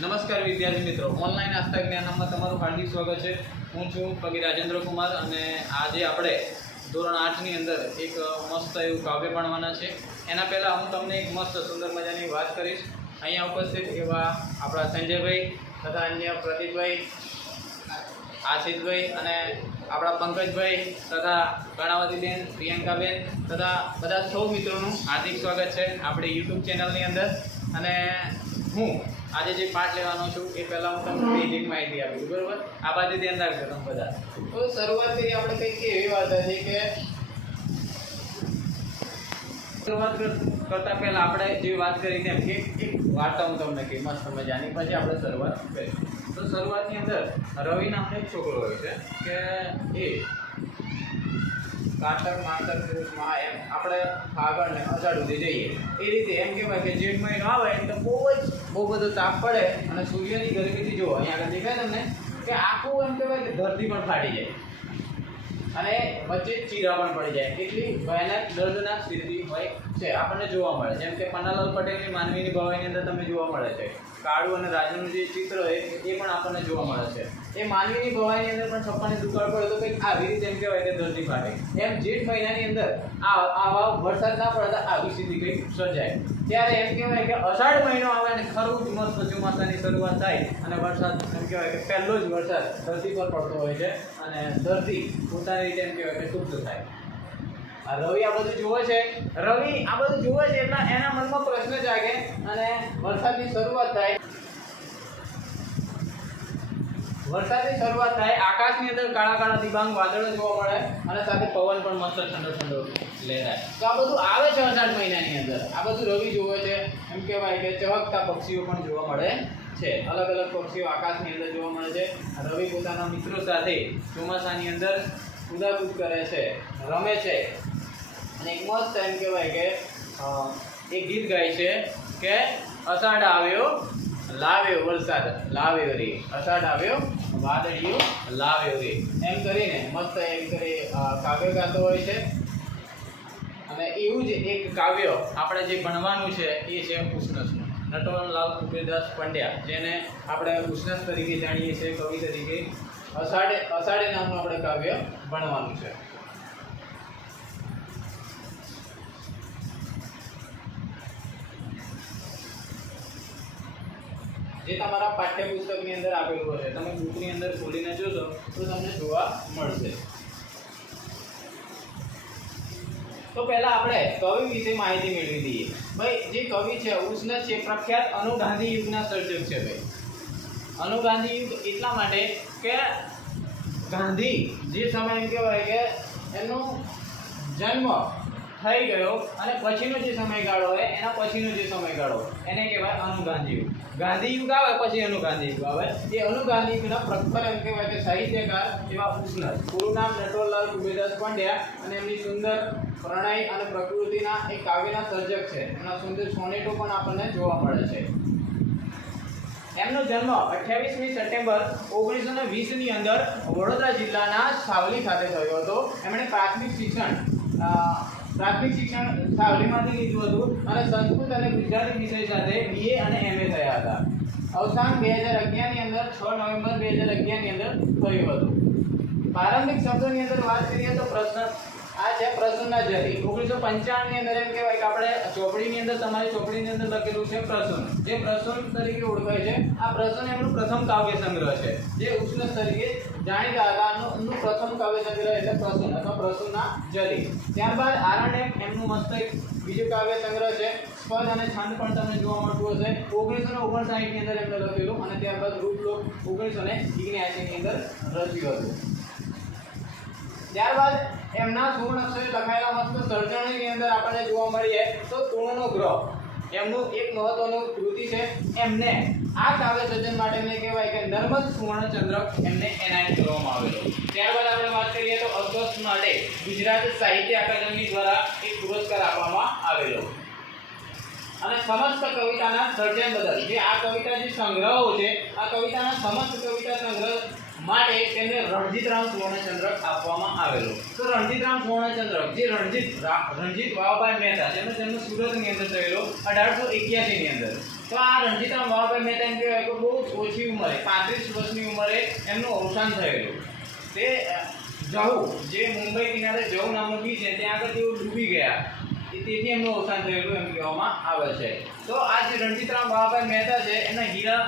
નમસ્કાર વિદ્યાર્થી મિત્રો, ઓનલાઈન આસ્થા જ્ઞાનમાં તમારું હાર્દિક સ્વાગત છે। હું છું પગી રાજેન્દ્ર કુમાર અને આજે આપણે ધોરણ 8 ની અંદર એક મસ્ત એવું કાવ્ય ભણવાના છે। એના પહેલાં હું તમને એક મસ્ત સુંદર મજાની વાત કરીશ। અહીંયા ઉપસ્થિત એવા આપણા સંજયભાઈ તથા અન્ય પ્રદીપભાઈ, આશિષભાઈ અને આપણા પંકજભાઈ તથા કર્ણાવતીબેન, પ્રિયંકાબેન તથા બધા સૌ મિત્રોનું હાર્દિક સ્વાગત છે આપણી યુટ્યુબ ચેનલની અંદર। અને હું આજે જે પાઠ લેવાનો છું એ પહેલાં હું તમને બેઝિક માહિતી આપી, બરાબર? આ બાજુ ધ્યાન રાખજો તમે બધા। તો શરૂઆત કરીએ આપણે કંઈક એવી વાત હતી કે શરૂઆત કરતાં પહેલાં આપણે જે વાત કરી તેમ કે એક વાર્તા હું તમને કહી મસ્ત મજાની, પછી આપણે શરૂઆત કરી। તો શરૂઆતની અંદર રવિ નામનો એક છોકરો હોય છે કે એ કાતર માતર પુરુષમાં એમ આપણે આગળ ને અષાઢ સુધી જઈએ એ રીતે એમ કહેવાય કે જેઠ મહિનો આવે તો બહુ બધો તાપ પડે અને સૂર્યની ગરમીથી જુઓ અહીંયા આગળ દેખાય તમને કે આખું એમ કહેવાય કે ધરતી પણ ફાટી જાય અને વચ્ચે ચીરા પણ પડી જાય, એટલી ભયાનક દર્દનાક સ્થિતિ હોય છે આપણને જોવા મળે। જેમ કે પન્નાલાલ પટેલની માનવીની ભવાઈની અંદર તમે જોવા મળે છે, કાળુ અને રાજુનું જે ચિત્ર હોય એ પણ આપણને જોવા મળે છે। એ માનવીની ભવાઈની અંદર પણ છપ્પાની દુકાળ પડે તો કંઈક આવી રીતે એમ કહેવાય કે ધરતી ફાટે। એમ જેઠ મહિનાની અંદર આવા વરસાદ ના પડતા આવી સ્થિતિ કંઈક સર્જાય। ત્યારે એમ કહેવાય કે અષાઢ મહિનો આવે અને ખરું મસ્ત ચોમાસાની શરૂઆત થાય અને વરસાદ એમ કહેવાય કે પહેલો જ વરસાદ ધરતી પર પડતો હોય છે અને ધરતી પોતાની રીતે એમ કહેવાય કે તૃપ્ત થાય। રવિ આ બધું જુએ છે, એટલે એના મનમાં પ્રશ્ન જાગે અને વરસાદની શરૂઆત થાય। આકાશની અંદર કાળા કાળા દિબાંગ વાદળો જોવા મળે અને સાથે પવન પણ મસ્ત ઠંડો ઠંડો લહેરાય। તો આ બધું આવે છે અષાઢ મહિનાની અંદર, આ બધું રવિ જોવે છે। એમ કહેવાય કે ચહકતા પક્ષીઓ પણ જોવા મળે છે, અલગ અલગ પક્ષીઓ આકાશની અંદર જોવા મળે છે। રવિ પોતાના મિત્રો સાથે ચોમાસાની અંદર કૂદાકૂદ કરે છે, રમે છે અને એક મસ્ત એમ કહેવાય કે એક ગીત ગાય છે કે અષાઢ આવ્યો લાવ્યો વરસાદ લાવ્યો રે, અષાઢ આવ્યો વાદળીઓ લાવ્યો રે, એમ કરીને મસ્ત એમ કરી કાવ્ય ગાતો હોય છે। અને એવું જ એક કાવ્ય આપણે જે ભણવાનું છે એ છે ઉષ્ણસ, નટવરલાલ કુબેરદાસ પંડ્યા, જેને આપણે ઉષ્ણસ તરીકે જાણીએ છીએ, કવિ તરીકે। અષાઢે નામનું આપણે કાવ્ય ભણવાનું છે। જે તમારા પાઠ્યપુસ્તકની અંદર આપેલું હશે, તમે બુકની અંદર ખોલીને જોશો તો તમને જોવા મળશે। તો પહેલા આપણે કવિ વિશે માહિતી મેળવી દઈએ। ભાઈ જે કવિ છે ઉષ્ણસ છે, પ્રખ્યાત અનુગાંધી યુગના સર્જક છે। ભાઈ અનુગાંધી યુગ એટલા માટે કે ગાંધી જે સમય એમ કહેવાય કે એનો જન્મ થઈ ગયો અને પછીનો જે સમયગાળો હોય એના પછીનો જે સમયગાળો એને કહેવાય અનુગાંધી યુગ। ગાંધી યુગ આવે પછી અનુગાંધી યુગ આવે। એ અનુગાંધી યુગના પ્રખર એમ કહેવાય કે સાહિત્યકાર એવા ઉષ્ણસ, પૂરું નામ નટવરલાલ કુબેરદાસ પંડ્યા, અને એમની સુંદર પ્રણય અને પ્રકૃતિના એક કાવ્યના સર્જક છે। એમના સુંદર સોનેટો પણ આપણને જોવા મળે છે। એમનો જન્મ 28મી સપ્ટેમ્બર 1920 ની અંદર વડોદરા જિલ્લાના સાવલી ખાતે થયો હતો। એમણે પ્રાથમિક શિક્ષણ સાવલીમાંથી લીધું હતું અને સંસ્કૃત અને ગુજરાતી વિષય સાથે BA અને MA થયા હતા। અવસાન 2011 ની અંદર 6 નવેમ્બર 2011 ની અંદર થયું હતું। પ્રારંભિક શબ્દોની અંદર વાત કરીએ તો પ્રશ્ન આ છે પ્રસૂનના જરી। 1955 ની અંદર એમ કહેવાય કે આપણે ચોપડીની અંદર, તમારી ચોપડીની અંદર લખેલું છે પ્રસૂન, જે પ્રસૂન તરીકે ઓળખાય છે। આ પ્રસૂન એમનું પ્રથમ કાવ્ય સંગ્રહ છે, જે ઉષ્ણસ તરીકે જાણીતા હતા। એમનું પ્રથમ કાવ્ય સંગ્રહ એટલે પ્રસૂન અથવા પ્રસૂનના જરી। ત્યારબાદ આરણ્યક એમનું મસ્ત એક બીજું કાવ્ય સંગ્રહ છે। પદ અને છંદ પણ તમને જોવા મળતું હશે। 1959 ની અંદર એમને લખેલું અને ત્યારબાદ રૂપલોક 1979 ની અંદર રચ્યું હતું। ત્યારબાદ એમના સુવર્ણ અક્ષરે લખાયેલા મસ્ત સર્જણીની અંદર આપણને જોવા મળીએ તો તૃણનો ગ્રહ એમનું એક મહત્વનું કૃતિ છે। એમને આ કાવ્ય સર્જન માટે એમને કહેવાય કે નર્મદ સુવર્ણચંદ્રક એમને એનાયત કરવામાં આવેલો। ત્યારબાદ આપણે વાત કરીએ તો અગસ્ત માટે ગુજરાત સાહિત્ય અકાદમી દ્વારા એક પુરસ્કાર આપવામાં આવેલો। અને સમસ્ત કવિતાના સર્જન બદલ જે આ કવિતા જે સંગ્રહો છે, આ કવિતાના સમસ્ત કવિતા સંગ્રહ માટે તેમને રણજીતરામ સુવર્ણચંદ્રક આપવામાં આવેલો. તો રણજીતરામ સુવર્ણચંદ્રક જે રણજીત વાવભાઈ મહેતા જેનો જન્મ સુરતની અંદર થયેલો 1881 ની અંદર. તો આ રણજીતરામ વાવભાઈ મહેતા એમ કહેવાય કે બહુ ઓછી ઉંમરે 35 વર્ષની ઉંમરે એમનું અવસાન થયેલું. તે જહુ જે મુંબઈ કિનારે જહુ નામનું બીચ છે ત્યાં આગળ તેઓ ડૂબી ગયા, તેથી એમનું અવસાન થયેલું એમ કહેવામાં આવે છે. તો આ જે રણજીતરામ વાવભાઈ મહેતા છે એના હીરા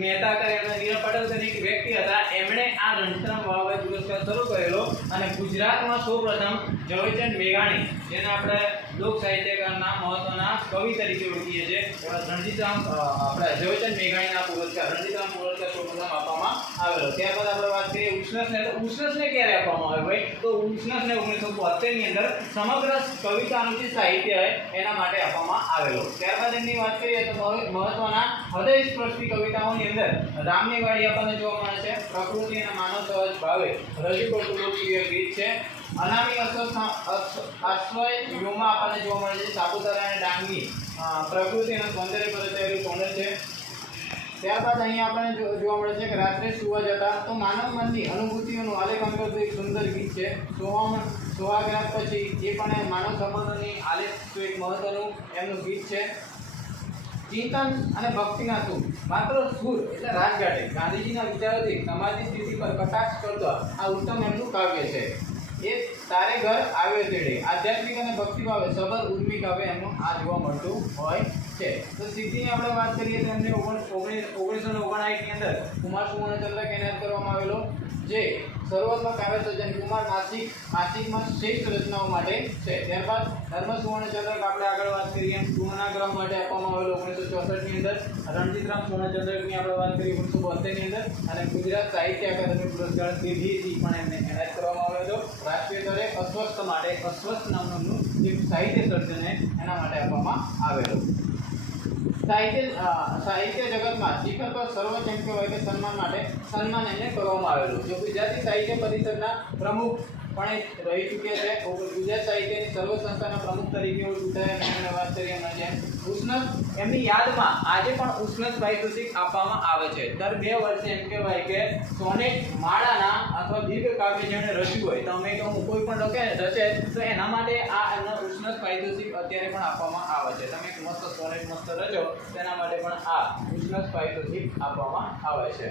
મહેતા કરીને હીરા પટેલ કરીને એક વ્યક્તિ હતા. એમણે આ રણજીતરામ વાવભાઈ પુરસ્કાર શરૂ કરેલો અને ગુજરાતમાં સૌપ્રથમ ઝવેરચંદ મેઘાણી જેને આપણે લોક સાહિત્યકારના મહત્વના કવિ તરીકે ઓળખીએ છીએ એવા રણજીતરામ આપણે ઝવેરચંદ મેઘાણીના પુરસ્કાર રણજીતરામ પુરસ્કાર સૌપ્રથમ આપવામાં આવેલો. ત્યારબાદ આપણે વાત કરીએ ઉષ્ણસને. તો ઉષ્ણસને ક્યારે આપવામાં આવે ભાઈ? તો ઉષ્ણસને 1972 ની અંદર સમગ્ર કવિતાનું જે સાહિત્ય છે એના માટે આપવામાં આવેલો. ત્યારબાદ એમની વાત કરીએ તો મહત્વના હૃદયસ્પર્શી કવિતાઓની અંદર રામની વાડી આપણને જોવા મળે છે. પ્રકૃતિ અને માનવ સહજ ભાવે રજૂ કરતું લોકપ્રિય ગીત છે. અનામી અશ્વયુમાં આપણને જોવા મળે છે. સાપુતારા અને ડાંગની પ્રકૃતિ અને સૌંદર્ય પર રચાયેલું સોનેટ છે. ત્યારબાદ અહીંયા આપણને જોવા મળે છે કે રાત્રે સુવા જતા. તો માનવ મનની અનુભૂતિઓનું આલેખન કરતું એક સુંદર ગીત છે. સોહાગરાત પછી એ પણ માનવ સંબંધોની આલેખતું એક મહત્વનું એમનું ગીત છે. ચિંતન અને ભક્તિના સુર માત્ર સુર એટલે રાજઘાટે ગાંધીજીના વિચારોથી સમાજની સ્થિતિ પર કટાક્ષ કરતો આ ઉત્તમ એમનું કાવ્ય છે. એ તારે ઘર આવે તેડે આધ્યાત્મિક અને ભક્તિભાવે સબર ઉર્મી કાવ્ય એમનું આ જોવા મળતું હોય છે. તો સિદ્ધિની આપણે વાત કરીએ તો એમને 1959 ની અંદર કુમાર સુવર્ણચંદ્રક એનાયત કરવામાં આવેલો, જે સર્વોત્તમ કાવ્ય સર્જન કુમાર માસિકમાં શ્રેષ્ઠ રચનાઓ માટે છે. ત્યારબાદ ધર્મ સુવર્ણચંદ્રક આપણે આગળ વાત કરીએ પૂર્ણાગ્રહ માટે આપવામાં આવેલો 1964 ની અંદર. રણજીતરામ સુવર્ણચંદ્રકની આપણે વાત કરીએ 1972 ની અંદર. અને ગુજરાત સાહિત્ય અકાદમી પુરસ્કાર KBC પણ એમને એનાયત કરવામાં આવ્યો હતો. રાષ્ટ્રીય સ્તરે અસ્વસ્થ નામનું જે સાહિત્ય સર્જન એના માટે આપવામાં આવેલો. સાહિત્ય જગતમાં શિખર પર સર્વોચ્ચ એમ કહેવાય કે સન્માન એમને કરવામાં આવેલું. જો ગુજરાતી સાહિત્ય પરિષદના પ્રમુખ પણ રહી ચૂક્યા છે. ગુજરાત સાહિત્યની સર્વ સંસ્થાના પ્રમુખ તરીકે ચૂંટાયા વાત કરીએ છે. ઉષ્ણસ એમની યાદમાં આજે પણ ઉષ્ણસ પારિતોષિક આપવામાં આવે છે. દર 2 વર્ષે એમ કહેવાય કે સોનેટ માળાના અથવા દીર્ઘ કાવ્ય જેણે રચ્યું હોય તો અમે કહું કોઈ પણ રચે તો એના માટે આ એમનો ઉષ્ણસ પારિતોષિક અત્યારે પણ આપવામાં આવે છે. તમે મસ્ત સોનેટ મસ્ત રચો તેના માટે પણ આ ઉષ્ણસ પારિતોષિક આપવામાં આવે છે.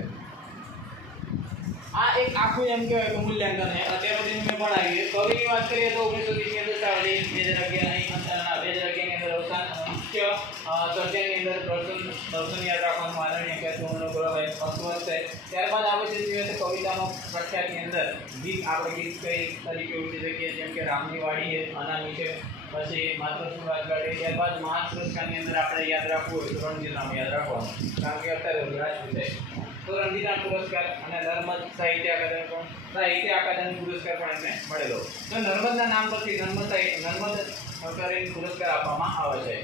આ એક આખું એમ કહેવાય કે મૂલ્યાંકન છે. અત્યાર સુધી મેં ભણાવી. કવિની વાત કરીએ તો 1930 ની અંદર ચાવડી 2011 ની અંદર અવસાન મુખ્ય સર્જનની અંદર દર્શન યાદ રાખવાનું આદરણીય કે સોમનો ગ્રહ અસ્વસ્થ છે. ત્યારબાદ આવે છે જોઈએ તો કવિતાનો પ્રખ્યાતની અંદર ગીત આપણે ગીત કઈ તરીકે ઓળખી શકીએ જેમ કે રામની વાડી છે, અનામી છે, પછી માતૃશ્રી રાજગાડી. ત્યારબાદ મહાન પુરસ્કારની અંદર આપણે યાદ રાખવું હોય તો રણજીતરામ યાદ રાખવાનું, કારણ કે અત્યારે રાજપૂત છે. તો રણજીતરામ પુરસ્કાર અને નર્મદ સાહિત્ય અકાદમી પુરસ્કાર પણ એમને મળેલો. તો નર્મદના નામ પરથી નર્મદ કરીને પુરસ્કાર આપવામાં આવે છે.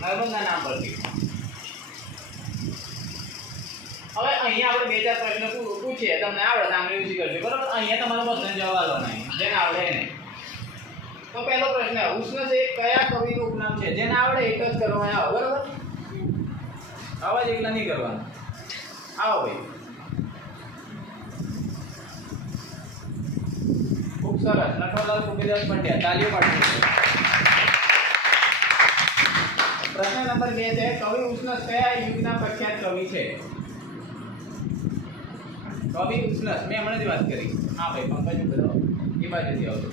નર્મદના નામ પરથી. હવે અહીંયા આપણે 2-4 પ્રશ્ન પૂછીએ, તમને આવડે તો આંગળી ઊંચી કરજો, બરાબર? અહીંયા તમારો પ્રશ્ન જવાબ નહીં, જેને આવડે એને. તો પહેલો પ્રશ્ન, ઉષ્ણસ એ કયા કવિનું ઉપનામ છે? જેને આવડે એક જ કરવાનું આવે, બરાબર? આવા જ એકલા નહીં કરવાનું. આવો ભાઈ, ખૂબ સરસ. નટવરલાલ કુબેરદાસ પંડ્યા, તાલીઓ પાડવી. પ્રશ્ન નંબર 2 છે, કવિ ઉષ્ણસ કયા યુગના પ્રખ્યાત કવિ છે? કવિ ઉષ્ણસ મેં હમણાં જ વાત કરી. હા ભાઈ, પંકજ બધો એ બાજુથી આવતો.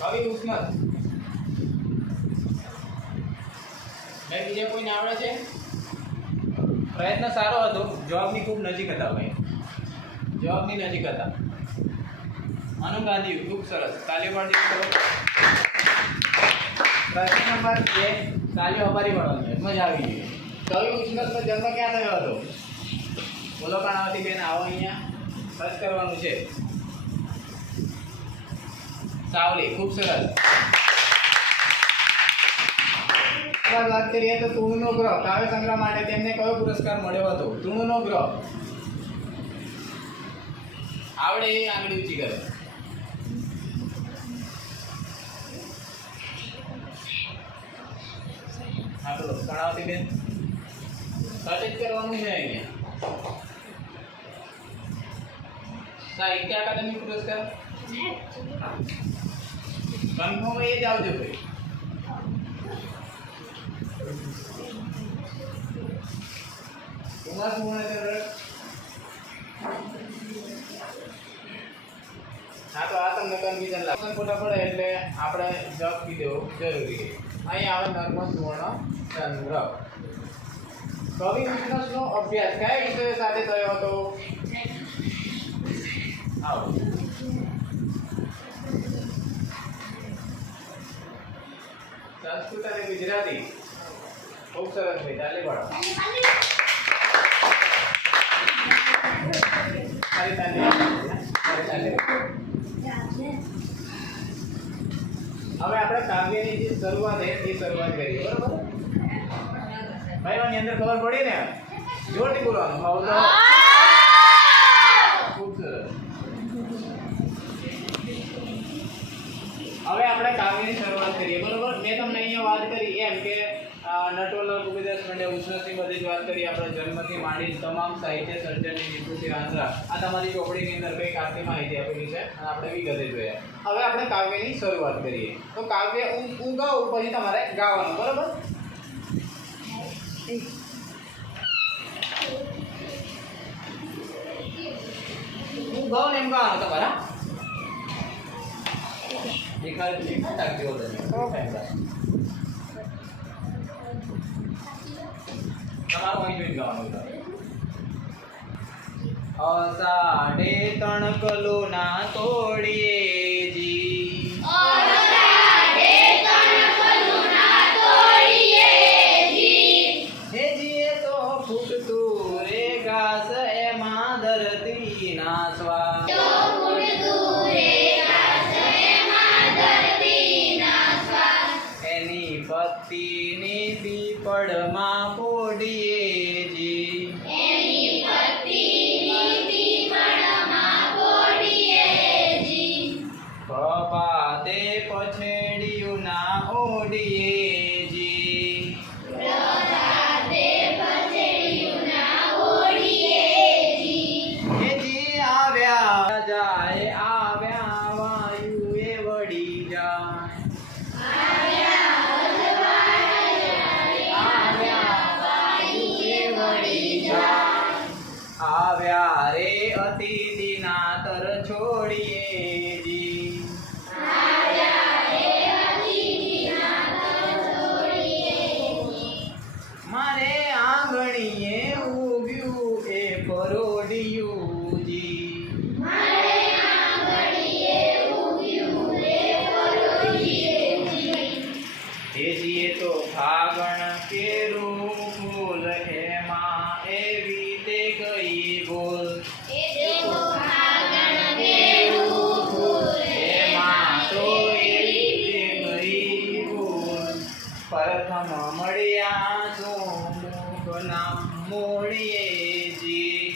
કવિ ઉષ્ણસ મેં બીજા કોઈને આવડે છે? પ્રયત્ન સારો હતો, જવાબની ખૂબ નજીક હતા ભાઈ, જવાબની નજીક હતા. અનુ ગાંધી, ખૂબ સરસ, તાલીઓ પાડી કરો. પ્રશ્ન નંબર 2, તાલીઓ અમારી પાડવાની, મજા આવી ગઈ. કવિ ઉષ્ણસનો જન્મ ક્યાં થયો હતો? બોલો કાણાવતી બેન, આવો અહીંયા, સર્ચ કરવાનું છે. સાવલી, ખૂબ સરસ. વાત કરીએ તો તુણનો ગ્રહ કાવ્ય સંગ્રહ માટે તેમને કયો પુરસ્કાર મળ્યો હતો? તુણનો ગ્રહ આવડે એ આંગળી ઊંચી કરે. હા, તો કણાવતી બેન સર્ચ કરવાનું છે અહીંયા. સાહિત્ય અકાદમી પુરસ્કાર કન્ફર્મ એ જ આવજો ભાઈ. કુમાર સુવર્ણ ચંદ્રક. હા તો આ તમને કન્ફ્યુઝન લાગે ફોટા પડે એટલે આપણે જવાબ કીધો જરૂરી. અહીં આવે નર્મદ સુવર્ણ ચંદ્રક. કવિ વિષ્ણુનો અભ્યાસ કયા વિષય સાથે થયો હતો? આવો સંસ્કૃત અને ગુજરાતી. ખૂબ સરસ ભાઈ, તાલી પાડો. તાલી તાલી તાલી. હવે આપણે કાવ્યની જે શરૂઆત છે એ શરૂઆત કરીએ, બરોબર? ભાઈ આની અંદર ખબર પડી ને? જોરથી બોલવાનું. આવો તો ખૂબ સરસ. હવે આપણે કાવ્યની શરૂઆત કરીએ, બરોબર? મેં તમને અહીંયા વાત કરી એમ કે નટવરલાલ કુબેરદાસ પંડ્યા ઉષ્ણસની બધી જ વાત કરી. આપણે જન્મથી માંડી તમામ સાહિત્ય સર્જનની વિકૃતિ આંધ્રા આ તમારી ચોપડીની અંદર કંઈક આખી માહિતી આપેલી છે અને આપણે વિગતે જોયા. હવે આપણે કાવ્યની શરૂઆત કરીએ. તો કાવ્ય હું ગાઉં પછી તમારે ગાવાનું, બરોબર? હું ગાઉં ને એમ ગાવાનું તમારા દેખાડી નાખજો તમે. તમારું અહીં જોઈને ગાવાનું. અષાઢે તણકલો ના તોડીએ જી, અષાઢે તણકલો ના તોડીએ જી, હે જીએ તો ફૂટતું રે ઘાસ એમાં ધરતી નાસવા, તો ફૂટતું રે ઘાસ એમાં ધરતી નાસવા, એની પત્તીની પીપળમાં પોડીએ જી, એની પત્તીની પીપળમાં પોડીએ જી, પ્રભાતે પછેડિયું ના ઓડીએ જી, પ્રભાતે પછેડિયું ના ઓડીએ જી, હે જી આવ્યા જાય આવ્યા વાયુ એ વળી જાય, આવ્યા આવ્યા રે અતિથિના તર છોડીએ જી, મારે આંગણીએ ઉગ્યું એ પરોડિયું જી, તેજીએ તો ફાગણ કેરું ફૂલ એમાં એવી તે ગઈ બોલ, એમાં તો એવી તે ગઈ બોલ, પ્રથમ મળ્યા સુમુખના મોડીએ જી,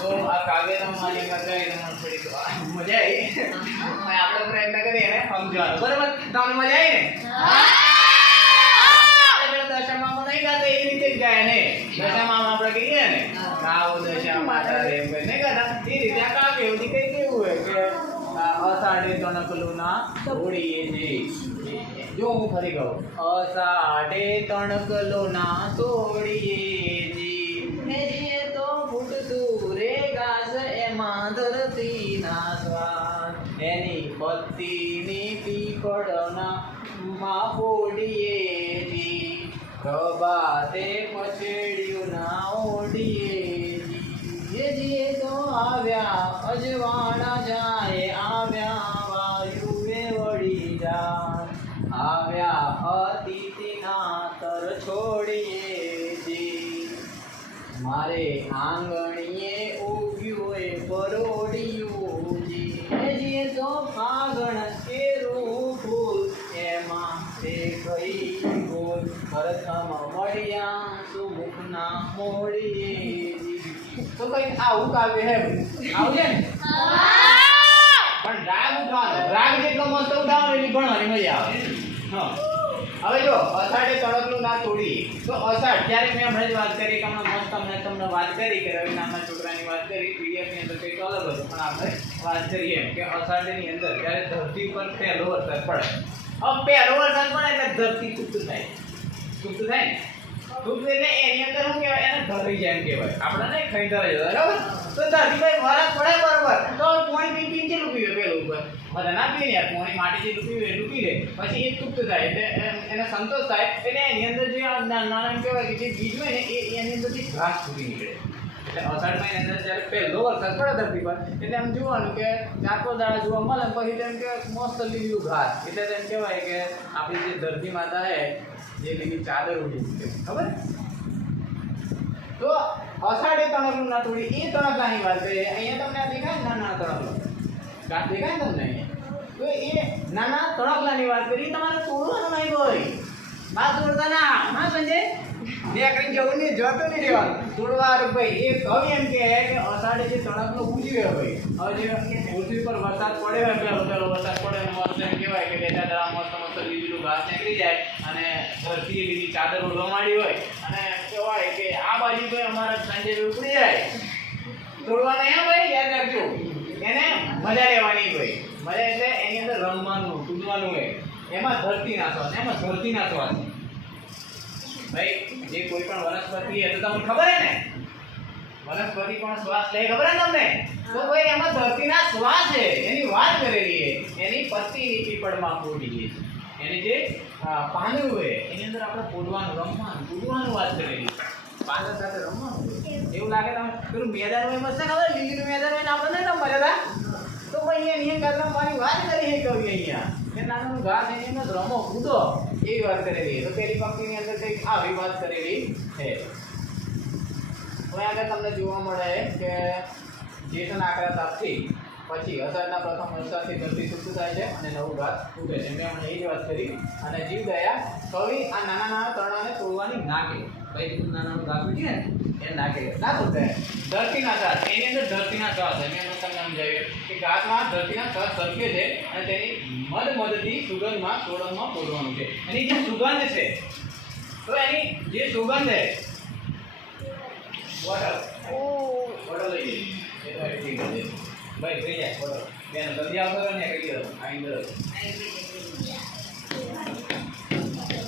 તો આ કાવ્યના માલિકા કઈ રમણ પડી તો મજા આવી. આપણે પ્રયત્ન કરીએ એને સમજવાનો, બરાબર? તમને મજા આવી ને? દશામાં નહીં ગાતા એ રીતે જ ગાય ને. દશામાં આપણે કહીએ ને ગાઓ દશા માતા રે એમ નહીં ગાતા એ રીતે આ કાવ્ય એવું કઈ કેવું હોય કે અષાઢે તણકલું ના તોડીએ જી. જો હું ફરી કહું, અષાઢે તણકલો ના તોડીએ જી, હે જીએ તો ફૂટતું રે ઘાસ એમાં ધરતી ના સ્વાદ, એની પત્તીની પીપળના માં પોડીએ જી, પ્રભાતે પછેડિયું ના ઓડીએ જી, હે જીએ તો આવ્યા અજવાળા જાય આવ્યા વાયુએ વળી જાય, આવ્યા અતિથિના તર છોડીએ જી, મારે આંગણીએ ઉગ્યું એ પરોડિયું જી, હે જીએ તો ફાગણ કેરું ફૂલ એમાં તે કઈ બોલ, પ્રથમ મળ્યા સુમુખના મોડીએ જી. તો કઈ આવું કાવ્ય હે, આવું છે ને? પણ રાગ ઉઠાવવાનો, રાગ જેટલો મસ્ત ઉઠાવવાનો એટલી ભણવાની મજા આવે. હા હવે જો અષાઢે તણખલું ના તોડીએ તો અષાઢ ત્યારે મેં હમણાં જ વાત કરી કે હમણાં મસ્ત તમને વાત કરી કે રવિ નામના છોકરાની વાત કરી પીડીએફ ની અંદર કંઈક અલગ હતું પણ આપણે વાત કરીએ એમ કે અષાઢની અંદર ત્યારે ધરતી પર પહેલો વરસાદ પડે. હવે પહેલો વરસાદ પડે એટલે ધરતી તૃપ્ત થાય ને તૃપ્ત એટલે એની અંદર શું કહેવાય એને ધરી જાય એમ કહેવાય આપણે નહીં ખાઈ ધરાઈ જતા બરાબર તો ધરતી પર વરસાદ પડે બરોબર તો પોણી પી ચેલું પીવે પેલું ઉપર બધા ના પીને યાર પોણી માટી જેટલું પીવે એટલું પી લે પછી એ તૃપ્ત થાય એટલે એને સંતોષ થાય એટલે એની અંદર જે નાના એમ કહેવાય કે જે બીજ હોય ને એની અંદરથી ઘાસ ફૂટી નીકળે. એટલે અષાઢ મહિનાની અંદર જ્યારે પહેલો વરસાદ પડે ધરતી પર એટલે એમ જોવાનું કે 4-5 દાડા જોવા મળે પછી એમ કે મસ્ત લીલું ઘાસ એટલે એમ કહેવાય કે આપણી જે ધરતી માતા છે જે લીલી ચાદર ઉડી ખબર તો અષાઢે તણખલું ના તોડી એ તણખલાની વાત કરીએ. અહીંયા તમને દેખાય નાના તણખલા ઘાસ દેખાય ને તમને અહીંયા તો એ નાના તણખલાની વાત કરીએ તમારે તોડવાનું નહીં ભાઈ ના તોડતા ના સંજય કરીને જવું નહીં જતો નહીં રહેવાનું તોડવાનું ભાઈ એ કવિ એમ કહે કે અષાઢે જે તણખલો ઉજવે ભાઈ હવે જે પૃથ્વી પર વરસાદ પડે હોય પહેલો વરસાદ પડે મસ્ત એમ કહેવાય કે બે ચાર દાડા મસ્ત લીલું ઘાસ નીકળી જાય અને ધરતી લીલી ચાદર ઉડવા માંડી હોય અને કહેવાય કે આ બાજુ ભાઈ અમારા સંજય ઉપડી જાય તોડવાના એમ ભાઈ યાદ રાખજો એને મજા લેવાની ભાઈ મજા એટલે એની અંદર રમવાનું કૂદવાનું હોય એમાં ધરતી નાખવાની ભાઈ જે કોઈ પણ વનસ્પતિ છે તો તમને ખબર હે ને વનસ્પતિ પણ શ્વાસ લે ખબર હે તમને તો ભાઈ એમાં ધરતીના શ્વાસ છે એની વાત કરેલી છે એની પત્તીની પીપળમાં ફૂટી છે એની જે પાંદડું હોય એની અંદર આપણે ફૂટવાનું રમવાનું કૂદવાનું વાત કરેલી પાંદડા સાથે રમવાનું એવું લાગે તમે પેલું મેદાન હોય મસ્ત ખબર લીલીનું મેદાન હોય ને આપણે નહીં રમવા જતા તો ભાઈ અહીંયા ગામમાં મારી વાત કરી છે કવિ અહીંયા કે નાનું ઘાસ એની અંદર રમો કૂદો એવી વાત કરેલી તો પેલી પંક્તિની અંદર કંઈક આવી વાત કરેલી છે. હવે આગળ તમને જોવા મળે કે જેઠના આકરા તાપથી પછી અષાઢના પ્રથમ વરસાદથી ધરતી શુદ્ધ થાય છે અને નવું ઘાસ ઉગે છે. મેં હમણાં એ જ વાત કરી અને જીવદયા કવિ આ નાના તણાને તોડવાની ના કે ભાઈ તું નાનું ઘાસ ઉઠી ને એ ના કે ના તોડે ધરતીના શ્વાસ એની અંદર ધરતીના શ્વાસ છે. મેં તમને સમજાવ્યું કે ઘાસમાં ધરતીના શ્વાસ સરકે છે અને તેની મધથી સુગંધમાં તોડવામાં તોડવાનું છે. એની જે સુગંધ છે તો એની જે સુગંધ છે બોટલ લઈ જઈએ એ તો ઠીક છે ભાઈ થઈ જાય બોટલ બેન જલ્દી આવતો ને કહી દો આઈ દો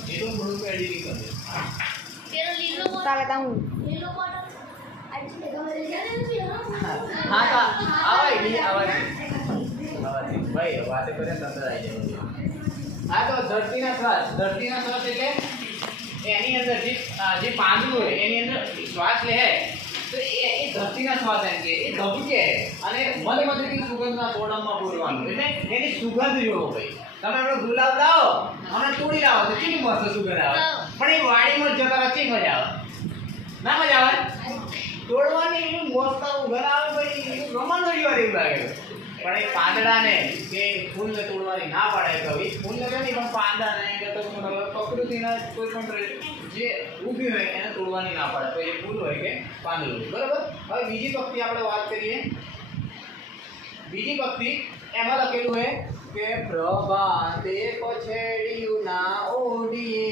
એ તો થોડું એડિટિંગ કરજો પેલો લીલો લીલો બોટલ આજે ગમે જાને નથી હા તો આવાય ભાઈ વાતે કરે તંત્ર આવી જાય. હા તો ધરતીના શ્વાસ એટલે એની અંદર જે પાંદડું હોય એની અંદર શ્વાસ લે તો એ ધરતીના શ્વાસ એમ કે એ ધબકે અને મધથી સુગંધના તોડવામાં પૂરવાનું એટલે એની સુગંધ જોવો ભાઈ. તમે આપણો ગુલાબ લાવો અને તોડી લાવો તો કેવી મસ્ત સુગંધ આવે પણ એ વાડીમાં જતા કેવી મજા આવે ના મજા આવે તોડવાની એવી મસ્ત સુગંધ આવે ભાઈ રમણ થઈ વાર એવું લાગે પણ એ પાંદડાને કે ફૂલને તોડવાની ના પાડે કવિ ફૂલને તો નહીં પણ પાંદડાને કે તો પ્રકૃતિના કોઈ પણ જે ઊભી હોય એને તોડવાની ના પાડે તો એ ફૂલ હોય કે પાંદડું બરાબર. હવે બીજી પંક્તિ આપણે વાત કરીએ. બીજી પંક્તિ એમાં લખેલું છે કે પ્રભાતે પછેડિયું ના ઓડીએ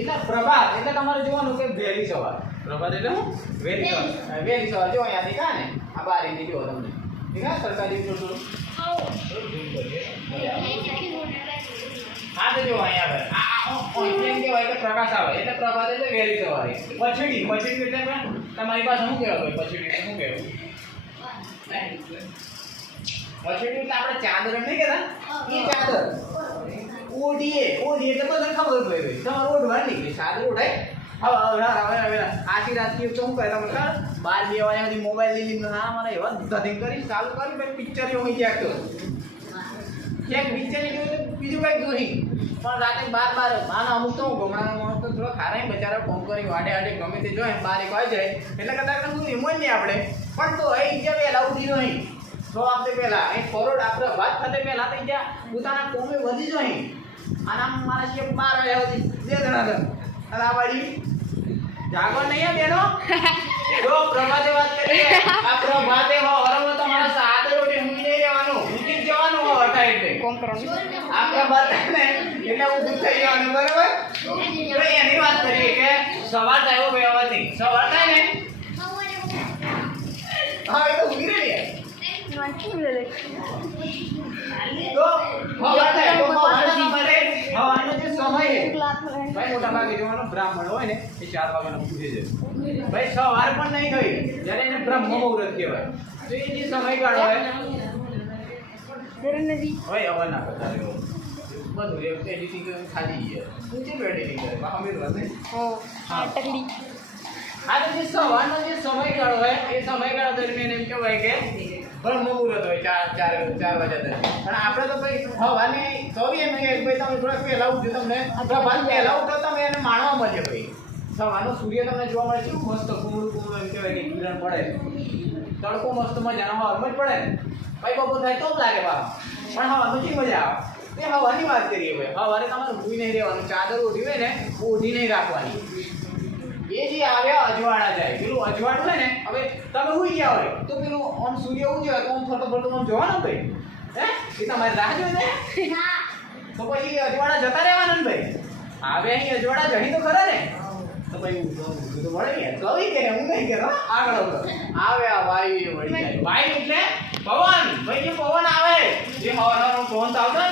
એટલે પ્રભાત એટલે તમારે જોવાનું કે વહેલી સવાર પ્રભાત એટલે શું વહેલી સવાર જો અહીંયા દેખા ને આ બારીથી જો તમને દેખા સરકારી થોડું હા તો જો અહીંયા આગળ એમ કહેવાય કે પ્રકાશ આવે એટલે પ્રભાત એટલે વહેલી સવારે. પછડી એટલે તમારી પાસે શું કહેવાય પછડી એટલે શું કહેવાય પછડી એટલે આપણે ચાદર નહીં કહેતા એ ચાદર ઓઢીએ એટલે બધાને ખબર પડે ભાઈ તમારે ઓઢવાની કે ચાદર ઓઢાય. હવે આખી રાતથી તો શું કહે તમે ખબર 12-2 વાગ્યા સુધી મોબાઈલ લઈ લીધો હા મારે એવા ધતિંગ કરી ચાલુ કરી પછી પિક્ચર હોય ક્યાંક તો ક્યાંક પિક્ચર જોયું બીજું કંઈક જોઈ પણ રાતે 12 માનો અમુક તો હું ગમણાનો માણસ તો થોડો ખારાય બચારા ફોન કરી વાડે ગમે તે જોઈએ 12 વાગી જાય એટલે કદાચ શું એમ જ નહીં આપણે પણ તો અહીં જ્યાં વહેલા ઉઠી નહીં 6 વાગે પહેલાં અહીં ફોરવર્ડ આપણે વાત થતે પહેલાં તો ત્યાં પોતાના કોમે વધી જો અહીં અને આમ મારા છે 12 વાગ્યા સુધી 2 જણા અને આ વાળી જાગો નહીં બેનો જો પ્રભાતે વાત કરીએ આ પ્રભાતે હો હરમ તમારા સાદર ઉઠી ઊંઘી નહીં રહેવાનું ઊંઘી જવાનું હો હતા એટલે કોમ કરવાનું આપણે બતાવે ને એટલે ઊભું થઈ જવાનું બરોબર. તો એની વાત કરીએ કે સવાર થાય એવો વ્યવહાર નહીં. સવાર થાય ને હા એ તો ઊભી રહી યાર. તો સવાર થાય તો હવાનો જે સમય છે ભાઈ મોટા ભાગે જોવાનો બ્રાહ્મણ હોય ને એ 4 વાગ્યાનો ઉઠી જાય. ભાઈ સવાર પણ નહીં થઈ જ્યારે એને બ્રહ્મ મુહૂર્ત કહેવાય. તો એ જે સમયગાળો હોય ભાઈ અવર ના કરતા રહ્યો બધું એડિટિંગ ખાલી ગયા ઊંચી એડિટિંગ કરે અમે રમે હા ટકલી આ તો જે સવારનો જે સમયગાળો હોય એ સમયગાળા દરમિયાન એમ કહેવાય કે બ્રહ્મ મુહૂર્ત હોય 4 વાગ્યા દરમિયાન. પણ આપણે તો ભાઈ હવાની કવિ એમ કે ભાઈ તમે થોડાક પહેલા ઉઠજો તમને પ્રભાત પહેલા ઉઠો તમે એને માણવા મળે ભાઈ. સવારનો સૂર્ય તમને જોવા મળે છે મસ્ત કુમળું એમ કહેવાય કે કિરણ પડે તડકો મસ્ત મજાનો હવામાં જ પડે ભાઈ બપોર થાય તો જ લાગે બાપ પણ હવાનું શી મજા આવે એ હવાની વાત કરીએ ભાઈ. હવારે તમારે ઊભી નહીં રહેવાનું ચાદર ઓઢી હોય ને ઓઢી નહીં રાખવાની. એ જે આવ્યા અજવાળા જાય પેલું અજવાળું હોય ને હવે તમે ઉઈ ગયા હોય તો પેલું આમ સૂર્ય ઉગ્યો તો આમ ફરતો ફરતો આમ જોવાનો ભાઈ હે એ તમારે રાહ જોઈ ને તો પછી અજવાળા જતા રહેવાના ને ભાઈ. આવે અહીં અજવાળા જડી તો ખરા ને તો ભાઈ ઊંધું તો મળે ને કવિ કે હું નહીં કે આગળ આવે આ વાયુ એ વળી જાય. વાયુ એટલે પવન ભાઈ જે પવન આવે જે હવાનો પવન તો આવતો ને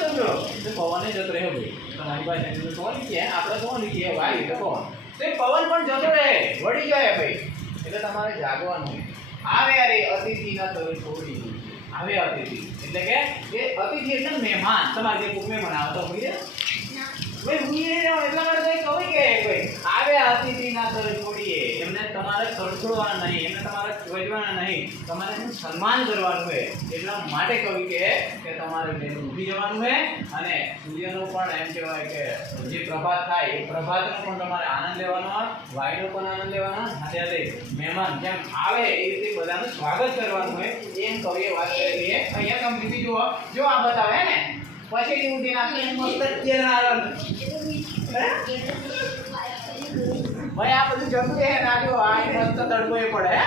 તો પવને જતો રહે ભાઈ. તમારી પાસે પવન કે આપણે પવન કે વાયુ એટલે પવન તે પવન પણ જતો રહે વળી જાય ભાઈ. એટલે તમારે જાગવાનું આવે અરે અતિથિ ના તરે છોડી આવે અતિથિ એટલે કે એ અતિથિ એટલે મહેમાન તમારે જે કોક મહેમાન આવતો હોય ભાઈ હું એટલા માટે કવિ કે ભાઈ આવે અતિથિ ના તરે છોડીએ એમને તમારે તડછોડવાના નહીં એમને તમારે વજવાના નહીં તમારે એનું સન્માન કરવાનું હોય. એટલા માટે કવિ કે તમારે વહેલું ઉઠી જવાનું હોય અને સૂર્યનો પણ એમ કહેવાય કે જે પ્રભાત થાય એ પ્રભાતનો પણ તમારે આનંદ લેવાનો હોય વાયુનો પણ આનંદ લેવાનો સાથે સાથે મહેમાન જેમ આવે એ રીતે બધાનું સ્વાગત કરવાનું હોય એમ કવિએ વાત કરેલી છે. અહીંયા સમજી જુઓ જો આ બતાવે ને પછી ની ઉઠીને આપણે મસ્ત કેળા ભાઈ આ બધું જતું રહે ના જો આ મસ્ત તડકો એ પડે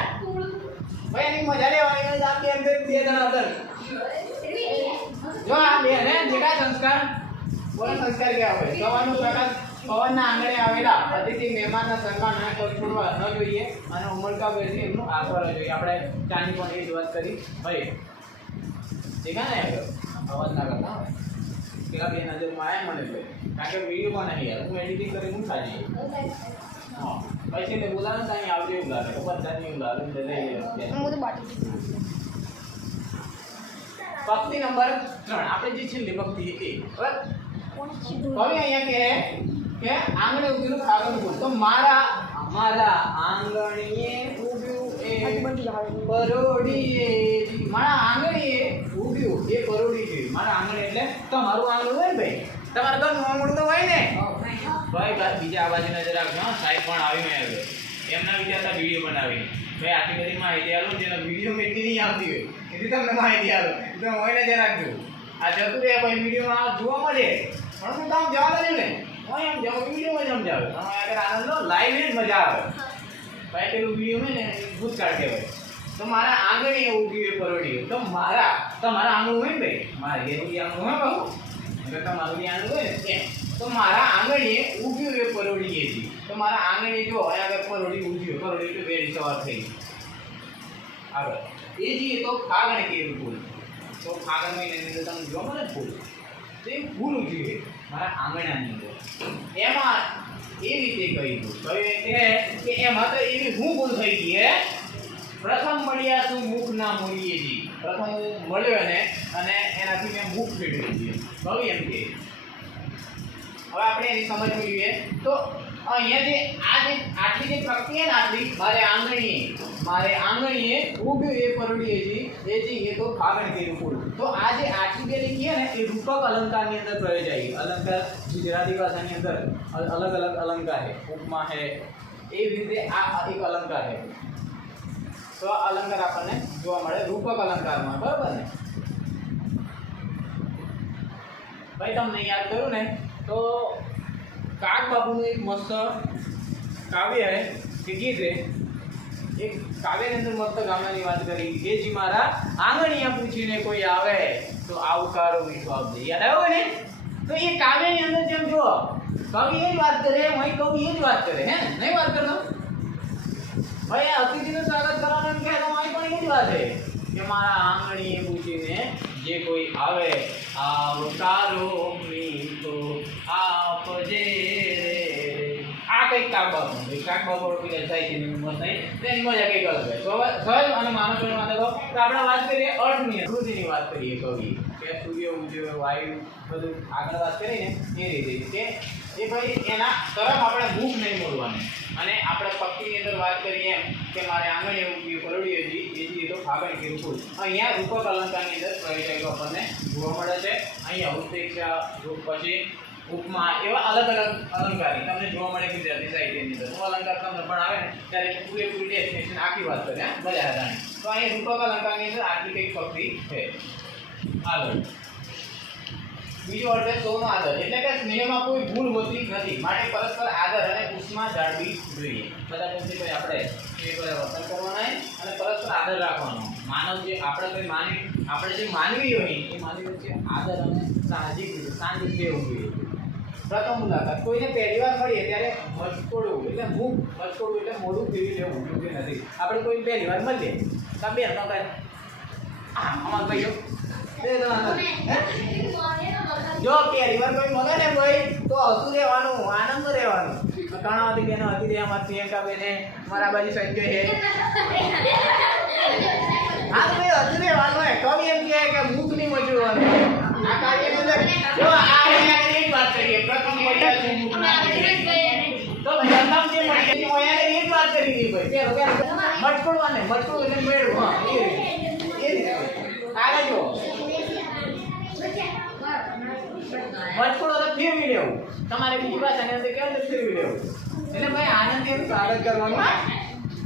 ભાઈ એની મજા લેવાની આપણે એમ બે જણા હતા જો આ બે ને જેકા સંસ્કાર બોલો સંસ્કાર કેવા હોય સવારનો પ્રકાશ પવનના આંગણે આવેલા અતિથિ મહેમાનના સન્માન અને છોડવા ન જોઈએ અને ઉમળકા બેસી એમનું આભાર જોઈએ. આપણે ચાની પણ એ જ વાત કરી ભાઈ દેખા ને અવાજ ના કરતા પેલા બે નજરમાં આયા મને ભાઈ કારણ કે વિડીયો પણ નહીં યાર હું એડિટિંગ કરી હું ખાલી હા પછી એટલે બોલાવે ને અહીં આવજો એવું લાગે બધા એવું લાગે ભક્તિ નંબર 3 આપણે જે છેલ્લી ભક્તિ હતી બરાબર હવે અહીંયા કે આંગણે ઉભેલું ખાવાનું બોલ તો મારા આંગણીએ ઉભ્યું એ પરોડીએ મારા આંગણીએ ઉભ્યું એ પરોડી છે. મારા આંગણે એટલે તમારું આંગણું હોય ને ભાઈ તમારા ઘરનું આંગણું તો હોય ને ભાઈ બીજા આ બાજુ નજર રાખજો સાહેબ પણ આવી મેં આવ્યો એમના વિચારતા વિડીયો બનાવી ભાઈ આટલી બધી માહિતી આલો જેના વિડીયો મેં એટલી નહીં આવતી હોય એથી તમને માહિતી આલો એટલે હોય નજર રાખજો. આ જતું રહે ભાઈ વિડીયોમાં જોવા મળે પણ હું કામ જવા દઉં ને હું એમ જાઉં વિડીયોમાં સમજાવે તમારે આગળ આનંદ લો લાઈવ જ મજા આવે ભાઈ પેલું વિડીયો ને ભૂતકાળ કહેવાય. તો મારા આંગણે ઉભી પરોડી તો તમારા આંગણું હોય ને ભાઈ મારે ઘેરું આંગણું હોય બહુ એટલે તમારું આંગણું હોય ને એમ તો મારા આંગણે ઉભ્યું એ પરોડીએ છે. તો મારા આંગણે જો અહીંયા આગળ પરોડી ઉભ્યું પરોડી એટલે વેરી સવાર થઈ આગળ એ જઈએ તો ફાગણ કેવું ફૂલ તો ફાગણ મહિનાની અંદર તમે જોવા મળે ફૂલ તો એ ફૂલ ઉજ્યું મારા આંગણાની અંદર એમાં એ રીતે કહ્યું કે એમાં તો એવી હું ભૂલ થઈ ગઈ પ્રથમ મળ્યા શું મુખ ના મૂળીએ જી પ્રથમ મળ્યો ને અને એનાથી મેં મુખ ફેરવી દીધું કવિ એમ કે હવે આપણે એની સમજ મેળવીએ તો અહીંયા જે આટલી જે પ્રક્રિયા ને મારે આંગણીએ ઉભ્યું એ પરોડીએ જી એ તો ફાગણ કેરું ફૂલ. તો આ જે આટલી જે લીધી ને એ રૂપક અલંકારની અંદર પ્રયોજાય. અલંકાર ગુજરાતી ભાષાની અંદર અલગ અલગ અલંકાર છે ઉપમા છે એવી રીતે આ એક અલંકાર છે. તો આ અલંકાર આપણને જોવા મળે રૂપક અલંકારમાં બરાબર ને ભાઈ તમને યાદ કરું ને તો કાગ બાપુનું એક મસ્ત કાવ્ય છે કે ગીત છે એક કાવ્યની અંદર મસ્ત ગામડાની વાત કરી કે જી મારા આંગણિયા પૂછીને કોઈ આવે તો આવકારો મીઠો આપજે. યાદ આવ્યું ને? તો એ કાવ્યની અંદર જેમ જુઓ કવિ એ જ વાત કરે, વહી કવિ એ જ વાત કરે, હે ને? નહીં વાત કરતો ભાઈ અતિથિનું સ્વાગત કરવાનું કહે તો અહીં પણ એ જ વાત છે કે મારા આંગણીએ પૂછીને જે કોઈ આવે આવકારો મીઠો આપજે રે. આ કંઈક કાગબાનું કાગબાબો પીલા થાય છે મસ્ત નહીં તેની મજા કંઈક અલગ છે. તો હવે સહજ અને માનવ જીવનમાં તો આપણે વાત કરીએ અર્થની પ્રકૃતિની વાત કરીએ કવિ કે સૂર્ય ઉદય વાયુ બધું આગળ વાત કરીને એ રીતે કે એ ભાઈ એના તરફ આપણે મુખ નહીં મોડવાનું. અને આપણે પક્ષીની અંદર વાત કરીએ એમ કે મારે આંગણે એવું પરોડીએ છીએ એ તો ફાગણ કે રૂપુલ. અહીંયા રૂપક અલંકારની અંદર પ્રયોજકો આપણને જોવા મળે છે. અહીંયા ઉત્પ્રેક્ષા રૂપ પછી ઉપમા એવા અલગ અલગ અલંકારી તમને જોવા મળે ગુજરાતી સાહિત્યની અંદર. હું અલંકાર તમને પણ આવે ને ત્યારે પૂરેપૂરી ડેફિનેશન આખી વાત કરે મજા આવે. તો અહીંયા રૂપક અલંકારની અંદર આટલી કંઈક પક્ષી છે. આગળ બીજો અર્થ છે સૌનો આદર, એટલે કે સ્નેહમાં કોઈ ભૂલ હોતી નથી, માટે પરસ્પર આદર અને ઉષ્મા જાળવી જોઈએ. બધા પક્ષી ભાઈ આપણે એ વર્તન કરવાના અને પરસ્પર આદર રાખવાનો. માનવ જે આપણે જે માનવી હોય એ માનવી વચ્ચે આદર અને સાંજિક હોવું જોઈએ. પ્રથમ મુલાકાત કોઈને પહેલી વાર મળીએ ત્યારે મચકોડવું એટલે મુખ મચકોડવું એટલે મોઢું ફેરવી લેવું યોગ્ય નથી. આપણે કોઈ પહેલી વાર મળીએ તો બેન તો કહે અમાર ભાઈઓ જો પહેલી વાર કોઈ મળે ને ભાઈ તો હસું રહેવાનું, આનંદ રહેવાનું. ઘણાથી બેનો હતી રે અમાર પ્રિયંકા બેને મારા બાજુ સંજય હે હા ભાઈ હસું રહેવાનું હે. કવિ એમ કહે કે મુખ નહીં મચડવાનું. આ કાર્યની અંદર જો આ એક વાત કરીએ પ્રથમ મળ્યા છે મુખ ના તો પ્રથમ જે મળી ઓયા એક વાત કરી દી ભાઈ પેલો મટકોડવાને મટકોડ એટલે મેળવું. હા એ રીતે આગળ જો મટકોડ એટલે ફેરવી લેવું. તમારે બીજી ભાષાની અંદર કેવું છે ફેરવી લેવું. એટલે ભાઈ આનંદથી એનું સ્વાગત કરવાનું.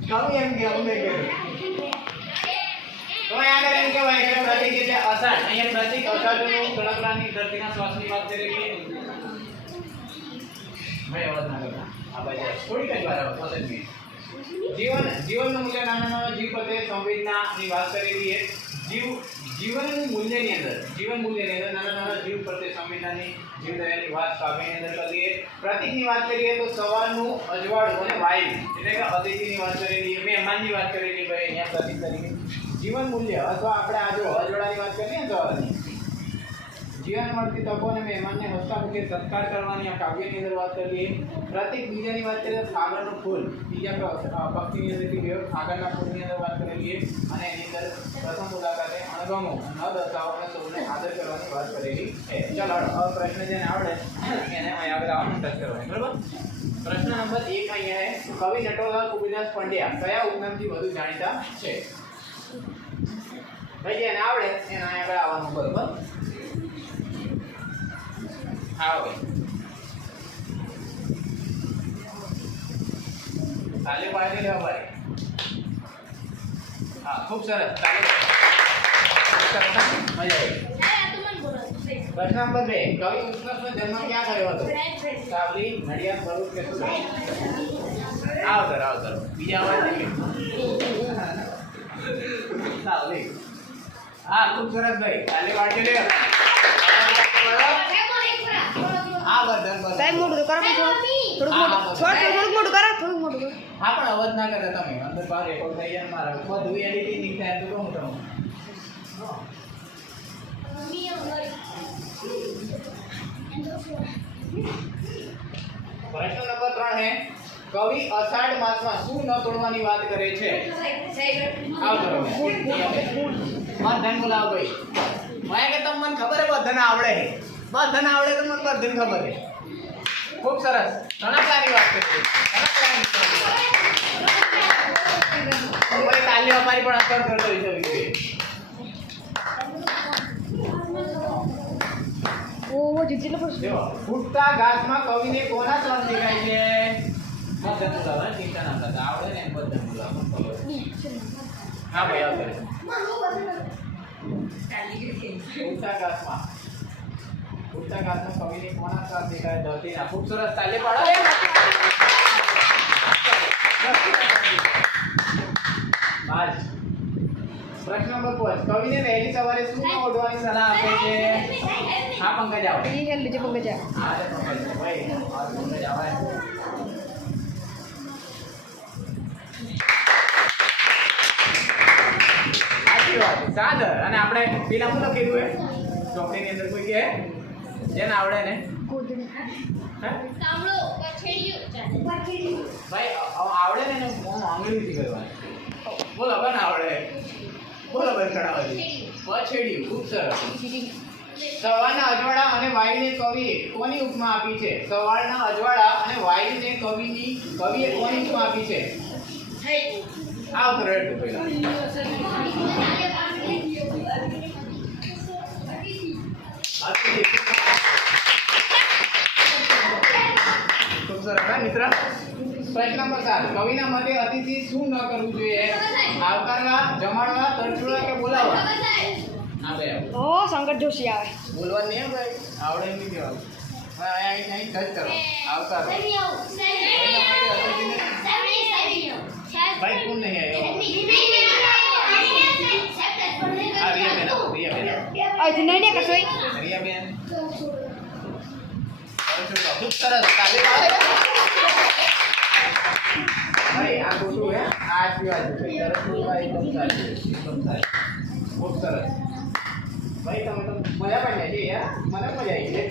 કવિ એમ કે અમે કે તો આગળ એમ કહેવાય કે પ્રતીક એટલે અષાઢ. અહીંયા પ્રતીક અષાઢનું તળકરાની ધરતીના શ્વાસની વાત કરેલી. ભાઈ અવાજ ના કરતા આ બાજુ થોડીક જ વાર આવે. જીવનનું મૂલ્ય નાના નાના જીવ પ્રત્યે સંવેદનાની વાત કરેલી છે. જીવનનું મૂલ્યની અંદર નાના નાના જીવ પ્રત્યે સંવેદનાની જીવદયાની વાત કાવ્યની અંદર કરીએ. પ્રતીકની વાત કરીએ તો સવારનું અજવાળું અને વાયુ એટલે કે અતિથિની વાત કરેલી, મહેમાનની વાત કરેલી ભાઈ અહીંયા પ્રતીક તરીકે. જીવન મૂલ્ય અથવા આપણે આ જો અજવાળાની વાત કરીએ ને સવારની જીવન મળતી તકો અને મહેમાનને હસતા મુખે સત્કાર કરવાની આ કાવ્યની અંદર વાત કરીએ. પ્રતીક બીજાની વાત કરીએ તો ફાગણનું ફૂલ, બીજા પક્ષીની અંદરથી ફાગણના ફૂલની અંદર વાત કરેલી અને એની અંદર પ્રથમ મુલાકાતે અણગમો ન દર્શાવો અને સૌને આદર કરવાની વાત કરેલી છે. ચાલો હવે પ્રશ્ન જેને આવડે એને અહીં આગળ આવવાનું ટચ કરવાની. બરાબર. પ્રશ્ન નંબર 1 અહીંયા છે કવિ નટવરલાલ કુબીરદાસ પંડ્યા કયા ઉપનામથી વધુ જાણીતા છે? ભાઈ જેને આવડે એને અહીં આગળ આવવાનું. બરાબર. હા ભાઈ ચાલે પાડી લેવા ભાઈ. હા ખૂબ સરસ. ચાલે મજા આવી. પ્રશ્ન નંબર 2 કવિ ઉષ્ણસનો જન્મ ક્યાં થયો હતો? સાવલી, નડિયાદ, ભરૂચ કે સુરત? આવતર બીજા વાત સાવલી. હા ખૂબ સરસ ભાઈ. ચાલે પાડી લે. હા બસ સાહેબ મોટું કરો થોડુંક મોટું કરો. હા પણ અવાજ ના કરે તમે અંદર બહાર રેકોર્ડ થઈ જાય મારા બધું એડિટિંગ થાય તો કહું તમને. પ્રશ્ન નંબર 3 है કવિ અષાઢ માસમાં શું ન તોડવાની વાત કરે છે? આવ કરો બધન બોલાવ ભાઈ. મને કે તમને મને ખબર હે બધન આવડે છે. બધન આવડે તો મને બધન ખબર છે. ખૂબ સરસ. ઘણા સારી વાત કરી. તાલીઓ અમારી પણ અસર કરતો હોય છે. ફૂટતા ઘાસમાં કવિને કોના શ્રમ દેખાય છે? બધન બોલાવ. ચિંતા ના કરતા આવડે ને બધન બોલાવ. હા ભાઈ આવડે. ફૂટતા ઘાસમાં કવિને કોના શ્રમ દેખાય? ધરતીના. ખૂબ સરસ. તાલી પાડો. પ્રશ્ન નંબર 5 કવિને વહેલી સવારે શું ન ઓઢવાની સલાહ આપે છે? હા પંકજ આવો. ये खेल लीजिए पंकज હા રે પંકજ ભાઈ આ પંકજ આવે. સાચી વાત છે. સાદર. અને આપણે પેલા શું લખેલું હે ચોકડીની અંદર કોઈ કે જેને આવડે ને હે કામળો પછેડ્યું ભાઈ આવડે ને એને મોં આંગળીથી કરવાની. બોલો બન આવડે. બોલો બન કડાવતી. પછેડ્યું. ખૂબ સરસ. સવારના અજવાળા અને વાયુને કવિએ કોની ઉપમા આપી છે? સવારના અજવાળા અને વાયુને કવિએ કોની ઉપમા આપી છે? આવ કરો એટલું પહેલા. ખૂબ સરસ હા મિત્ર. પ્રશ્ન નંબર 7 કવિના મતે અતિથિ શું ન કરવું જોઈએ? આવકારવા, જમાડવા, તરછોડવા કે બોલાવવા? હા ભાઈ ओ संकट जोशी आवे બોલવાનું નહીં હે ભાઈ. આવડે એમ નહીં કહેવાનું. ભાઈ અહીં ટચ કરો. આવકારો. ભાઈ કોણ નહીં આવ્યો? હા રિયાબેન આવો. રિયાબેન આવો. और तू नहीं कसोई રિયાબેન તરછોડવા. ખૂબ સરસ. તાલીમ આવે. ભાઈ આ ખોટું હે. આ પીવા જોઈએ. તરછોડવા એકદમ સારી. એકદમ સારી. ખૂબ સરસ. ભાઈ તમે તો મજા પણ જાય છે યાર. મને મજા આવી છે.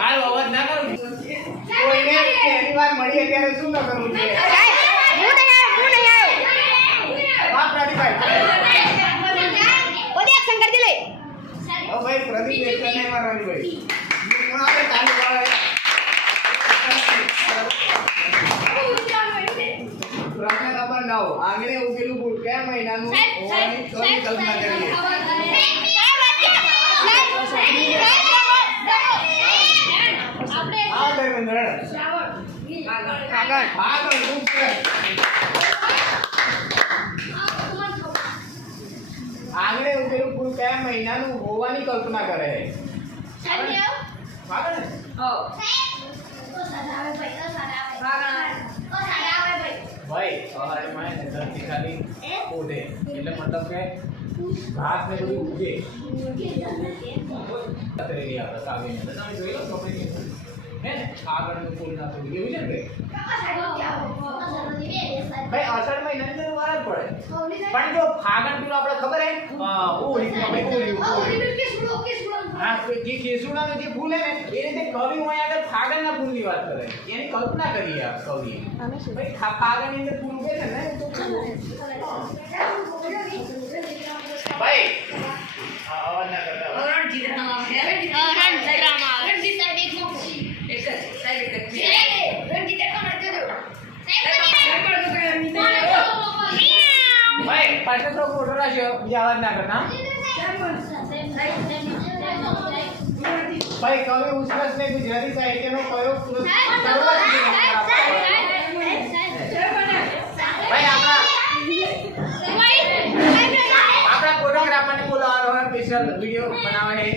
હાલ અવાજ ના કરું. કોઈને પહેલી વાર મળીએ ત્યારે શું ન કરવું જોઈએ? मुंह नहीं आयो વાહ પ્રદીપભાઈ. ओ देख शंकर जी ले ઓ ભાઈ પ્રદીપ એક નહીં મારવાની ભાઈ. કોણ આવે તાલી પાડે. પ્રશ્ન નંબર 9 આંગણે ઉગેલું ફૂલ કયા મહિનાનું હોવાની કવિ કલ્પના કરીએ? આ ધર્મેન્દ્ર कागन આગળ ખૂબ સરસ. આંગણે ઉગેલું ફૂલ કયા મહિનાનું હોવાની કલ્પના કરે છે? આગળ ને? ભાઈ અહારમાં હે ને ધરતી ખાલી ઓઢે એટલે મતલબ કે ઘાસ ને બધું ઉગે. કતરેલી આપણે કાગળની અંદર. તમે જોઈ લો ચોપડીની અંદર. હે ને કાગળનું ફૂલ ના થોડું એવું છે ને ભાઈ અષાઢ મહિનાની અંદર વાર જ પડે. પણ જો ફાગણ પેલું આપણે ખબર હે હા જે કેસુડાનું જે ફૂલ હે ને એ રીતે કવિ હું આગળ ફાગણના ફૂલની વાત કરે. એની કલ્પના કરી આ કવિએ. ભાઈ ફાગણની અંદર ફૂલ ઉગે છે ને તો ભાઈ અવાજ ના કરતા. ભાઈ પાછળ તો ફોટો રાખ્યો બીજા અવાજ ના કરતા. ભાઈ કવિ ઉસ્કર્ષને ગુજરાતી સાહિત્યનો કયો પુરસ્કાર? ભાઈ આપણા ફોટોગ્રાફરને બોલાવવાનો હોય સ્પેશિયલ વિડિયો બનાવવા હે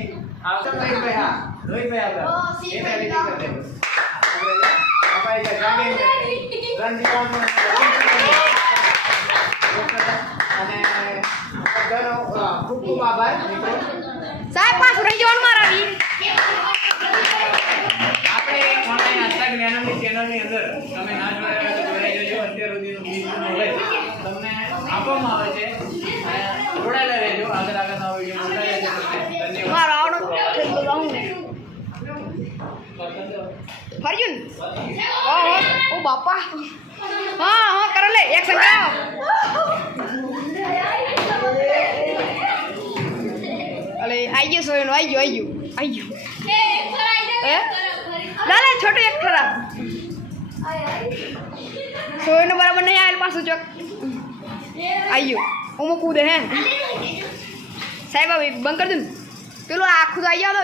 આવતો રોહિતભાઈ. હા રોહિતભાઈ આવતા એ એડિટિંગ કરી દેજો. ભાઈ જાગે રણજીત અને બધાનો ખૂબ ખૂબ આભાર મિત્રો. साहब पास रही जोन मारा भी આપણે ઓનલાઈન આસ્થા જ્ઞાનમની ચેનલની અંદર તમે ના જોડાયા તો જોડાઈ જજો. અત્યાર સુધીનું બીજું નોલેજ તમને આપવામાં આવે છે અને જોડાયેલા રહેજો. આગળ આગળના વિડીયો જોડાઈ રહેજો. ધન્યવાદ. मारा आवड़ो तो लाऊं फर्जून ओ बापा हां हां कर ले एक संख्या अरे आइए सोयन आइयो लाले छोटो एक खरा सोयन बराबर नहीं आयल पास चक आइयो ओमो कूदे हैं साहेब अभी बंद कर दूं પેલું આખું તો આવી જાવ